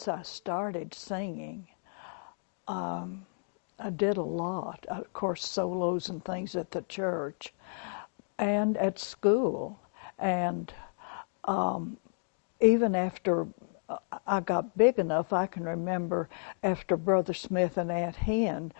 once I started singing, I did a lot. Of course, solos and things at the church and at school. And even after I got big enough, I can remember after Brother Smith and Aunt Hen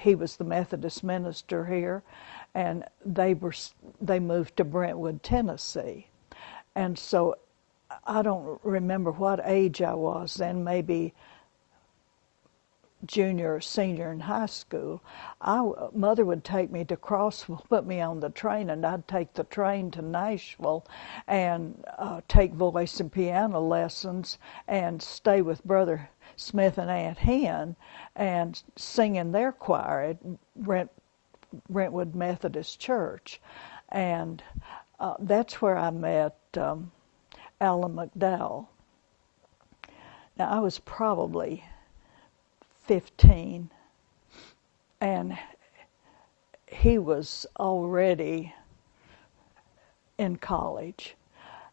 he was the Methodist minister here, and they moved to Brentwood, Tennessee. And so I don't remember what age I was then, maybe junior or senior in high school. Mother would take me to Crossville, put me on the train, and I'd take the train to Nashville and take voice and piano lessons and stay with Brother Smith and Aunt Hen and sing in their choir at Brentwood Methodist Church. And that's where I met Alan McDowell. Now, I was probably 15, and he was already in college,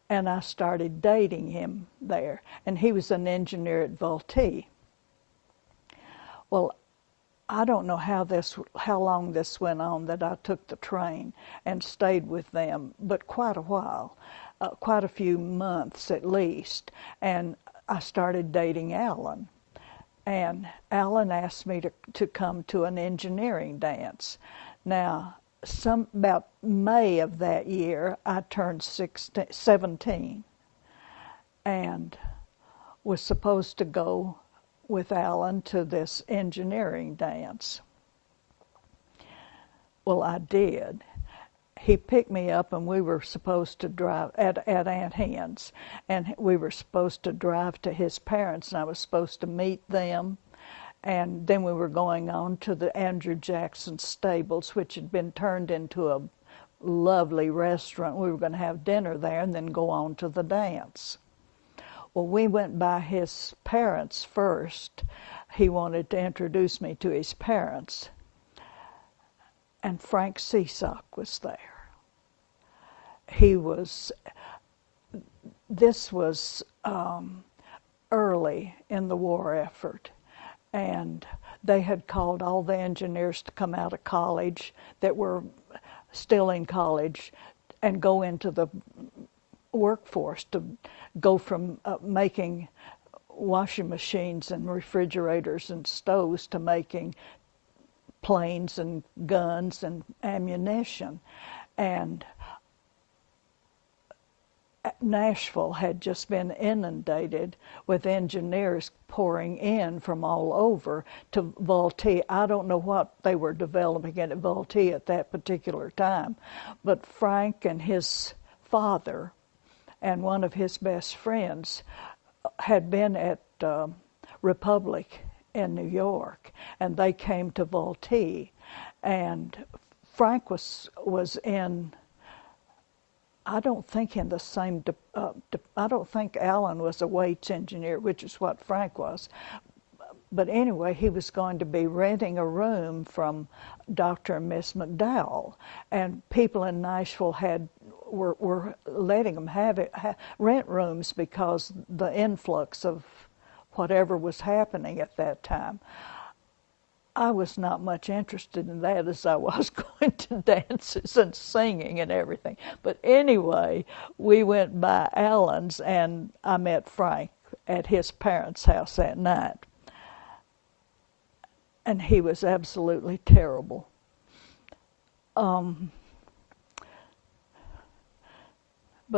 and I started dating him there, and he was an engineer at Vultee. Well, I don't know how long this went on that I took the train and stayed with them, but quite a while, quite a few months at least, and I started dating Alan. And Alan asked me to come to an engineering dance. Now, about May of that year, I turned 17 and was supposed to go with Alan to this engineering dance. Well, I did. He picked me up, and we were supposed to drive at Aunt Hen's, and we were supposed to drive to his parents, and I was supposed to meet them, and then we were going on to the Andrew Jackson Stables, which had been turned into a lovely restaurant. We were going to have dinner there and then go on to the dance. Well, we went by his parents first. He wanted to introduce me to his parents, and Frank Seasock was there. This was early in the war effort, and they had called all the engineers to come out of college that were still in college and go into the workforce, to go from making washing machines and refrigerators and stoves to making planes and guns and ammunition. And Nashville had just been inundated with engineers pouring in from all over to Vultee. I don't know what they were developing at Vultee at that particular time, but Frank and his father and one of his best friends had been at Republic in New York, and they came to Vultee, and Frank was in, I don't think in the same, I don't think Alan was a weights engineer, which is what Frank was. But anyway, he was going to be renting a room from Dr. and Miss McDowell, and people in Nashville were letting them rent rooms because the influx of whatever was happening at that time. I was not much interested in that as I was going to dances and singing and everything. But anyway, we went by Alan's, and I met Frank at his parents' house that night. And he was absolutely terrible. But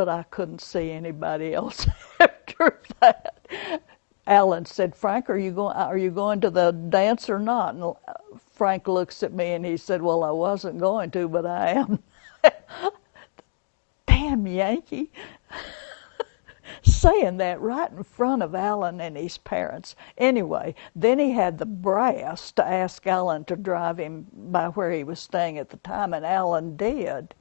I couldn't see anybody else after that. Alan said, "Frank, are you going to the dance or not?" And Frank looks at me and he said, "Well, I wasn't going to, but I am." Damn Yankee. Saying that right in front of Alan and his parents. Anyway, then he had the brass to ask Alan to drive him by where he was staying at the time, and Alan did.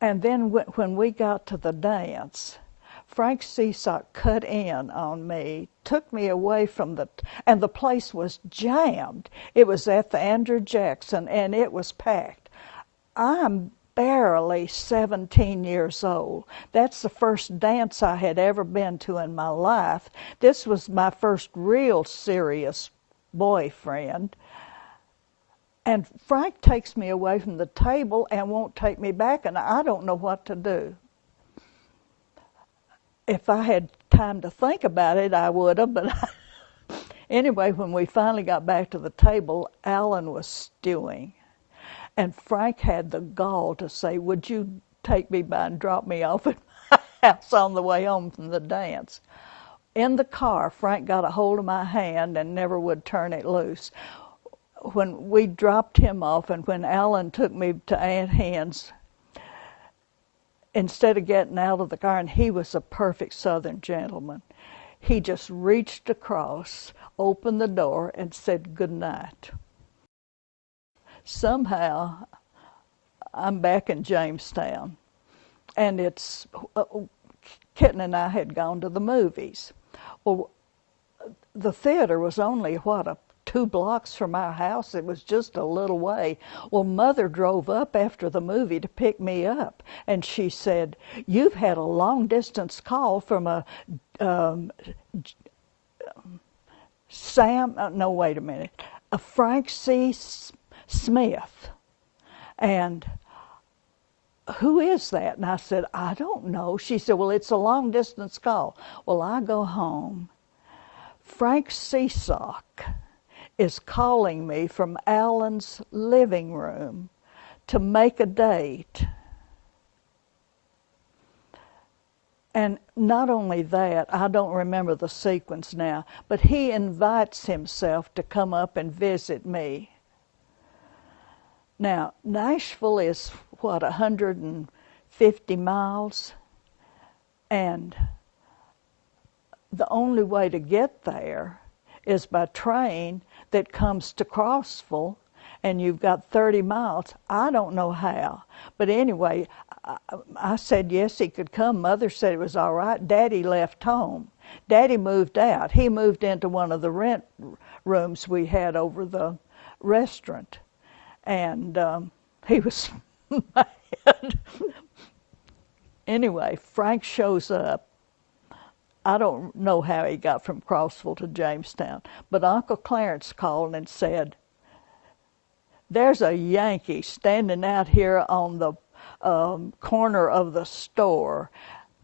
And then when we got to the dance, Frank Seasock cut in on me, took me away from and the place was jammed. It was at the Andrew Jackson, and it was packed. I'm barely 17 years old. That's the first dance I had ever been to in my life. This was my first real serious boyfriend. And Frank takes me away from the table and won't take me back, and I don't know what to do. If I had time to think about it, I would have, but anyway, when we finally got back to the table, Alan was stewing. And Frank had the gall to say, would you take me by and drop me off at my house on the way home from the dance? In the car, Frank got a hold of my hand and never would turn it loose. When we dropped him off and when Alan took me to Aunt Hen's, instead of getting out of the car, and he was a perfect Southern gentleman, he just reached across, opened the door, and said good night. Somehow, I'm back in Jamestown, and it's Kitten and I had gone to the movies. Well, the theater was only, 2 blocks from our house. It was just a little way. Well, Mother drove up after the movie to pick me up, and she said, you've had a long-distance call from a Frank C. Smith. And who is that? And I said, I don't know. She said, well, it's a long-distance call. Well, I go home. Frank Seesock is calling me from Alan's living room to make a date. And not only that, I don't remember the sequence now, but he invites himself to come up and visit me. Now, Nashville is, 150 miles? And the only way to get there is by train that comes to Crossville, and you've got 30 miles. I don't know how. But anyway, I said yes, he could come. Mother said it was all right. Daddy left home. Daddy moved out. He moved into one of the rent rooms we had over the restaurant. And he was mad. Anyway, Frank shows up. I don't know how he got from Crossville to Jamestown, but Uncle Clarence called and said, there's a Yankee standing out here on the corner of the store,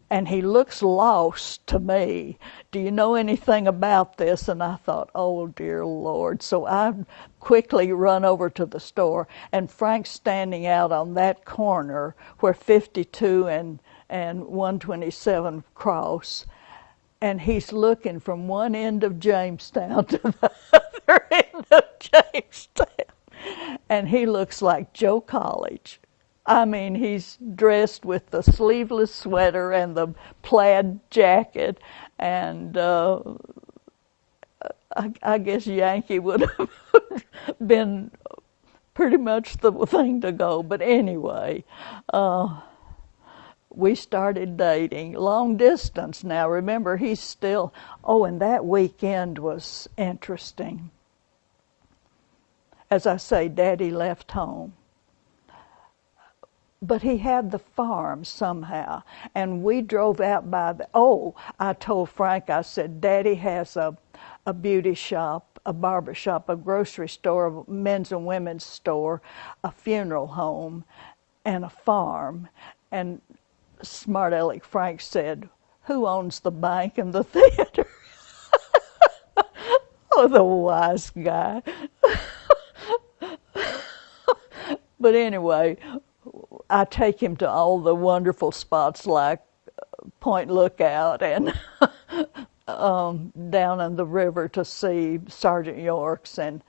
and he looks lost to me. Do you know anything about this? And I thought, oh, dear Lord. So I quickly run over to the store, and Frank's standing out on that corner where 52 and 127 cross, and he's looking from one end of Jamestown to the other end of Jamestown. And he looks like Joe College. I mean, he's dressed with the sleeveless sweater and the plaid jacket, and I guess Yankee would have been pretty much the thing to go. But anyway, we started dating long distance now. Remember, he's still, and that weekend was interesting. As I say, Daddy left home. But he had the farm somehow, and we drove out by I told Frank, I said, Daddy has a beauty shop, a barber shop, a grocery store, a men's and women's store, a funeral home, and a farm. And smart aleck Frank said, who owns the bank and the theater? Oh, the wise guy. But anyway, I take him to all the wonderful spots like Point Lookout and down in the river to see Sergeant York's, and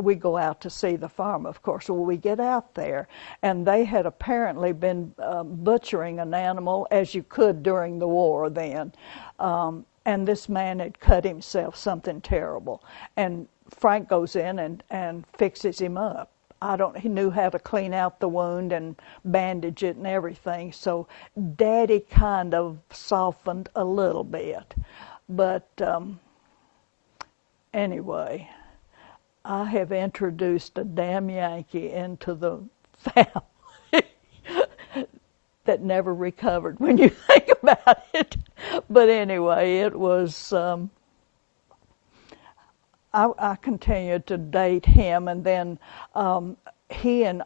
we go out to see the farm, of course. Well, we get out there, and they had apparently been butchering an animal, as you could during the war then, and this man had cut himself something terrible, and Frank goes in and fixes him up. He knew how to clean out the wound and bandage it and everything, so Daddy kind of softened a little bit. But anyway, I have introduced a damn Yankee into the family. that never recovered when you think about it. But anyway, it was, I continued to date him, and then he and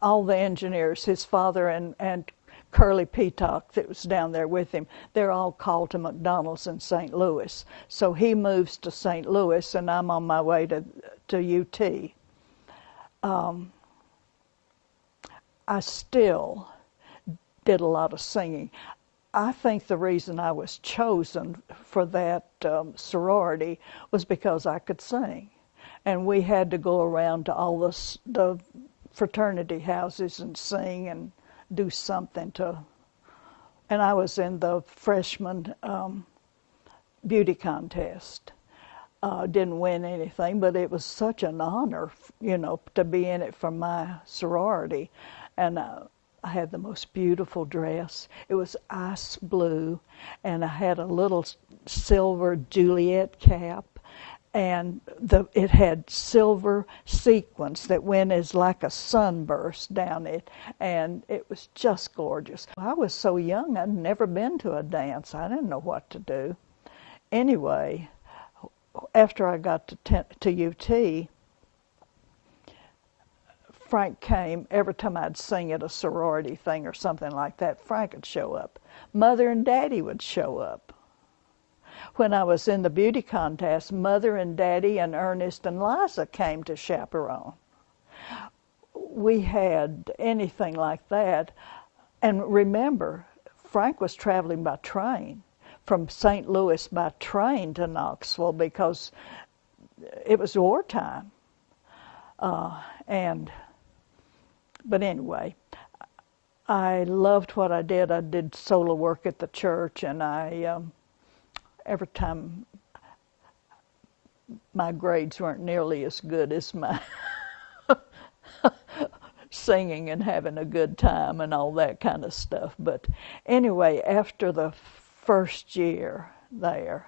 all the engineers, his father and Curly Peacock that was down there with him, they're all called to McDonald's in St. Louis. So he moves to St. Louis, and I'm on my way to UT. I still did a lot of singing. I think the reason I was chosen for that sorority was because I could sing. And we had to go around to all the fraternity houses and sing and do something to. And I was in the freshman beauty contest. Didn't win anything, but it was such an honor, to be in it for my sorority. And I had the most beautiful dress. It was ice blue, and I had a little silver Juliet cap, and it had silver sequins that went as like a sunburst down it, and it was just gorgeous. I was so young, I'd never been to a dance. I didn't know what to do. Anyway, after I got to UT, Frank came. Every time I'd sing at a sorority thing or something like that, Frank would show up. Mother and Daddy would show up. When I was in the beauty contest, Mother and Daddy and Ernest and Liza came to chaperone. We had anything like that. And remember, Frank was traveling by train from St. Louis by train to Knoxville because it was wartime. But anyway, I loved what I did. I did solo work at the church, and every time my grades weren't nearly as good as my singing and having a good time and all that kind of stuff. But anyway, after the first year there,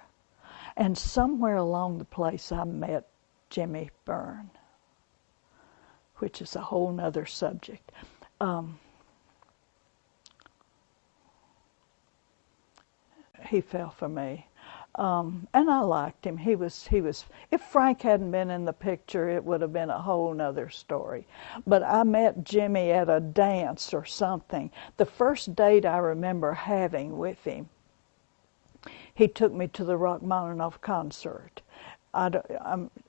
and somewhere along the place I met Jimmy Byrne, which is a whole nother subject. He fell for me. And I liked him. He was. If Frank hadn't been in the picture, it would have been a whole nother story. But I met Jimmy at a dance or something. The first date I remember having with him, he took me to the Rachmaninoff concert.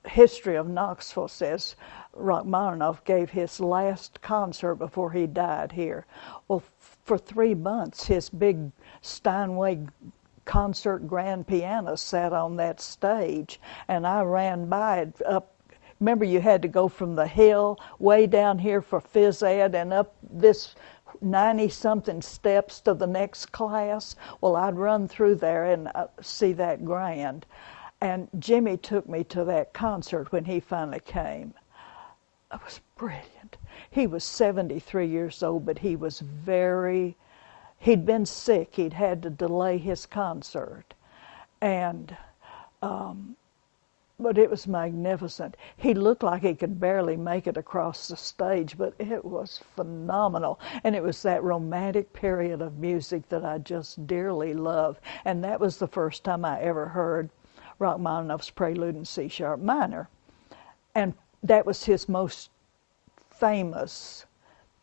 History of Knoxville says Rachmaninoff gave his last concert before he died here. Well, for 3 months, his big Steinway concert grand piano sat on that stage, and I ran by it up. Remember, you had to go from the hill way down here for phys ed and up this 90-something steps to the next class. Well, I'd run through there and see that grand. And Jimmy took me to that concert when he finally came. It was brilliant. He was 73 years old, but he was he'd been sick. He'd had to delay his concert. And, but it was magnificent. He looked like he could barely make it across the stage, but it was phenomenal. And it was that romantic period of music that I just dearly love. And that was the first time I ever heard Rachmaninoff's Prelude in C-sharp minor. And that was his most famous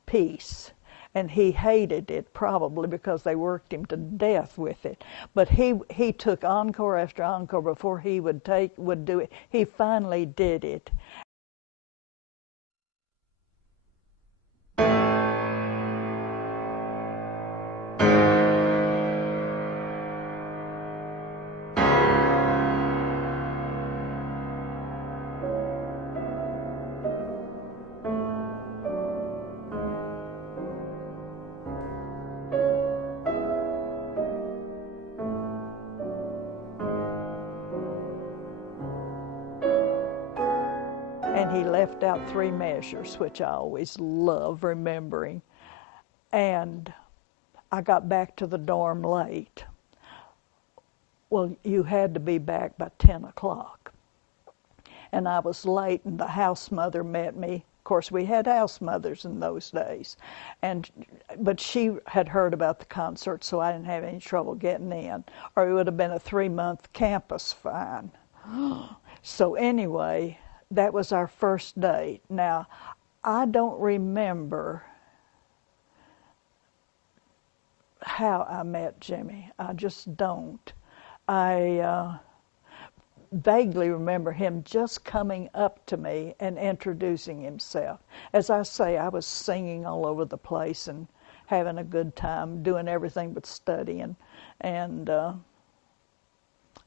piece. And he hated it probably because they worked him to death with it. But he took encore after encore before he would do it. He finally did it. And he left out 3 measures, which I always love remembering. And I got back to the dorm late. Well, you had to be back by 10 o'clock. And I was late, and the house mother met me course, we had house mothers in those days, but she had heard about the concert, so I didn't have any trouble getting in, or it would have been a 3-month campus fine. So anyway, that was our first date. Now, I don't remember how I met Jimmy. I just don't. I vaguely remember him just coming up to me and introducing himself. As I say, I was singing all over the place and having a good time, doing everything but studying, and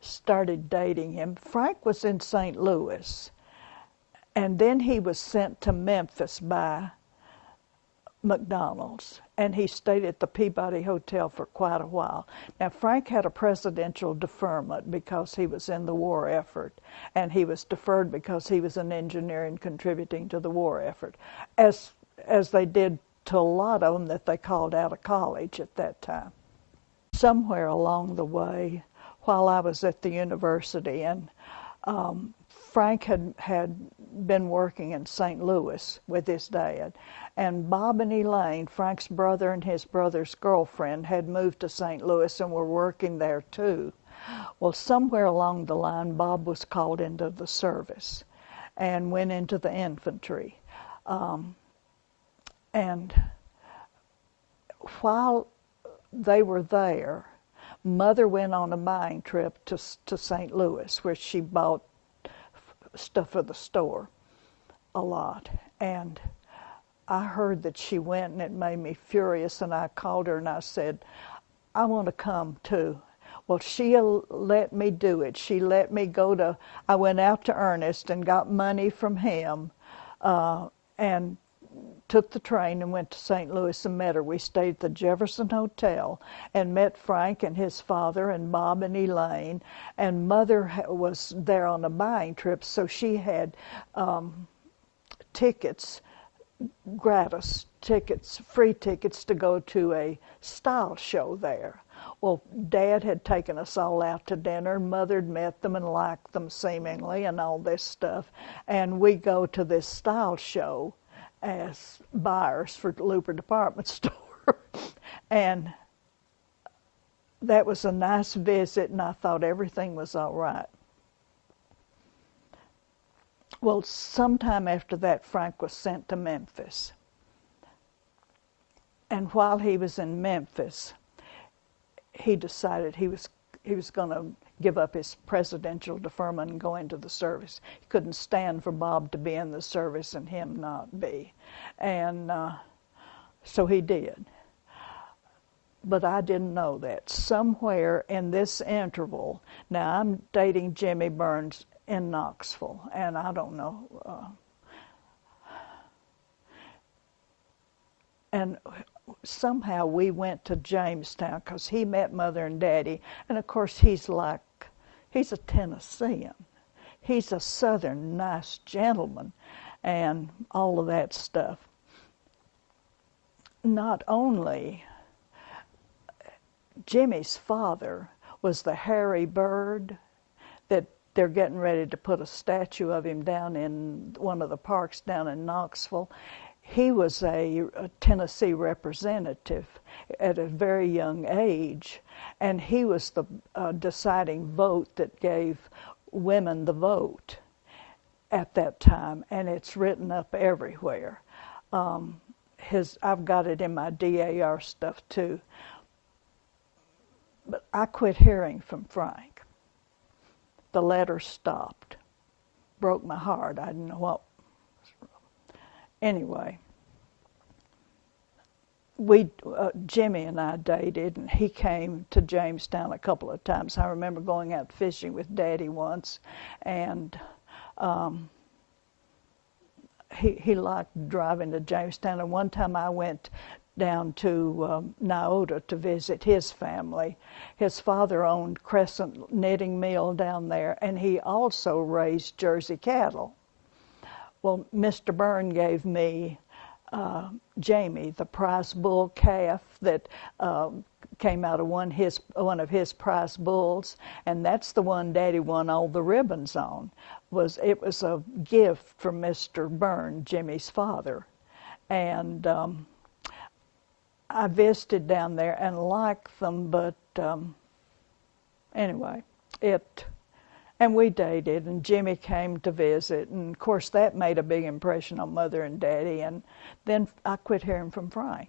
started dating him. Frank was in St. Louis, and then he was sent to Memphis by McDonald's, and he stayed at the Peabody Hotel for quite a while. Now, Frank had a presidential deferment because he was in the war effort, and he was deferred because he was an engineer and contributing to the war effort, as they did to a lot of them that they called out of college at that time. Somewhere along the way, while I was at the university, and Frank had been working in St. Louis with his dad, and Bob and Elaine, Frank's brother and his brother's girlfriend, had moved to St. Louis and were working there too. Well, somewhere along the line, Bob was called into the service and went into the infantry. And while they were there, Mother went on a buying trip to St. Louis, where she bought stuff for the store a lot. And I heard that she went, and it made me furious, and I called her and I said, I want to come too. Well, she let me do it. She let me I went out to Ernest and got money from him, and took the train and went to St. Louis and met her. We stayed at the Jefferson Hotel and met Frank and his father and Bob and Elaine, and Mother was there on a buying trip, so she had tickets, gratis tickets, free tickets to go to a style show there. Well, Dad had taken us all out to dinner, and Mother had met them and liked them seemingly and all this stuff, and we go to this style show as buyers for Looper Department Store. And that was a nice visit, and I thought everything was all right. Well, sometime after that, Frank was sent to Memphis. And while he was in Memphis, he decided he was going to give up his presidential deferment and go into the service. He couldn't stand for Bob to be in the service and him not be. And so he did. But I didn't know that. Somewhere in this interval, now I'm dating Jimmy Burns in Knoxville, and I don't know. And somehow we went to Jamestown because he met Mother and Daddy, and of course he's a Tennessean. He's a Southern nice gentleman and all of that stuff. Not only Jimmy's father was the hairy bird that they're getting ready to put a statue of him down in one of the parks down in Knoxville. He was a Tennessee representative at a very young age, and he was the deciding vote that gave women the vote at that time, and it's written up everywhere. I've got it in my DAR stuff too. But I quit hearing from Frank. The letters stopped. Broke my heart. I didn't know what. Anyway, Jimmy and I dated, and he came to Jamestown a couple of times. I remember going out fishing with Daddy once, and he liked driving to Jamestown. And one time I went down to Nyota to visit his family. His father owned Crescent Knitting Mill down there, and he also raised Jersey cattle. Well, Mr. Byrne gave me Jamie, the prize bull calf that came out of one of his prize bulls, and that's the one Daddy won all the ribbons on. It was a gift from Mr. Byrne, Jimmy's father, and I visited down there and liked them, but anyway, and we dated, and Jimmy came to visit, and of course that made a big impression on Mother and Daddy, and then I quit hearing from Frank.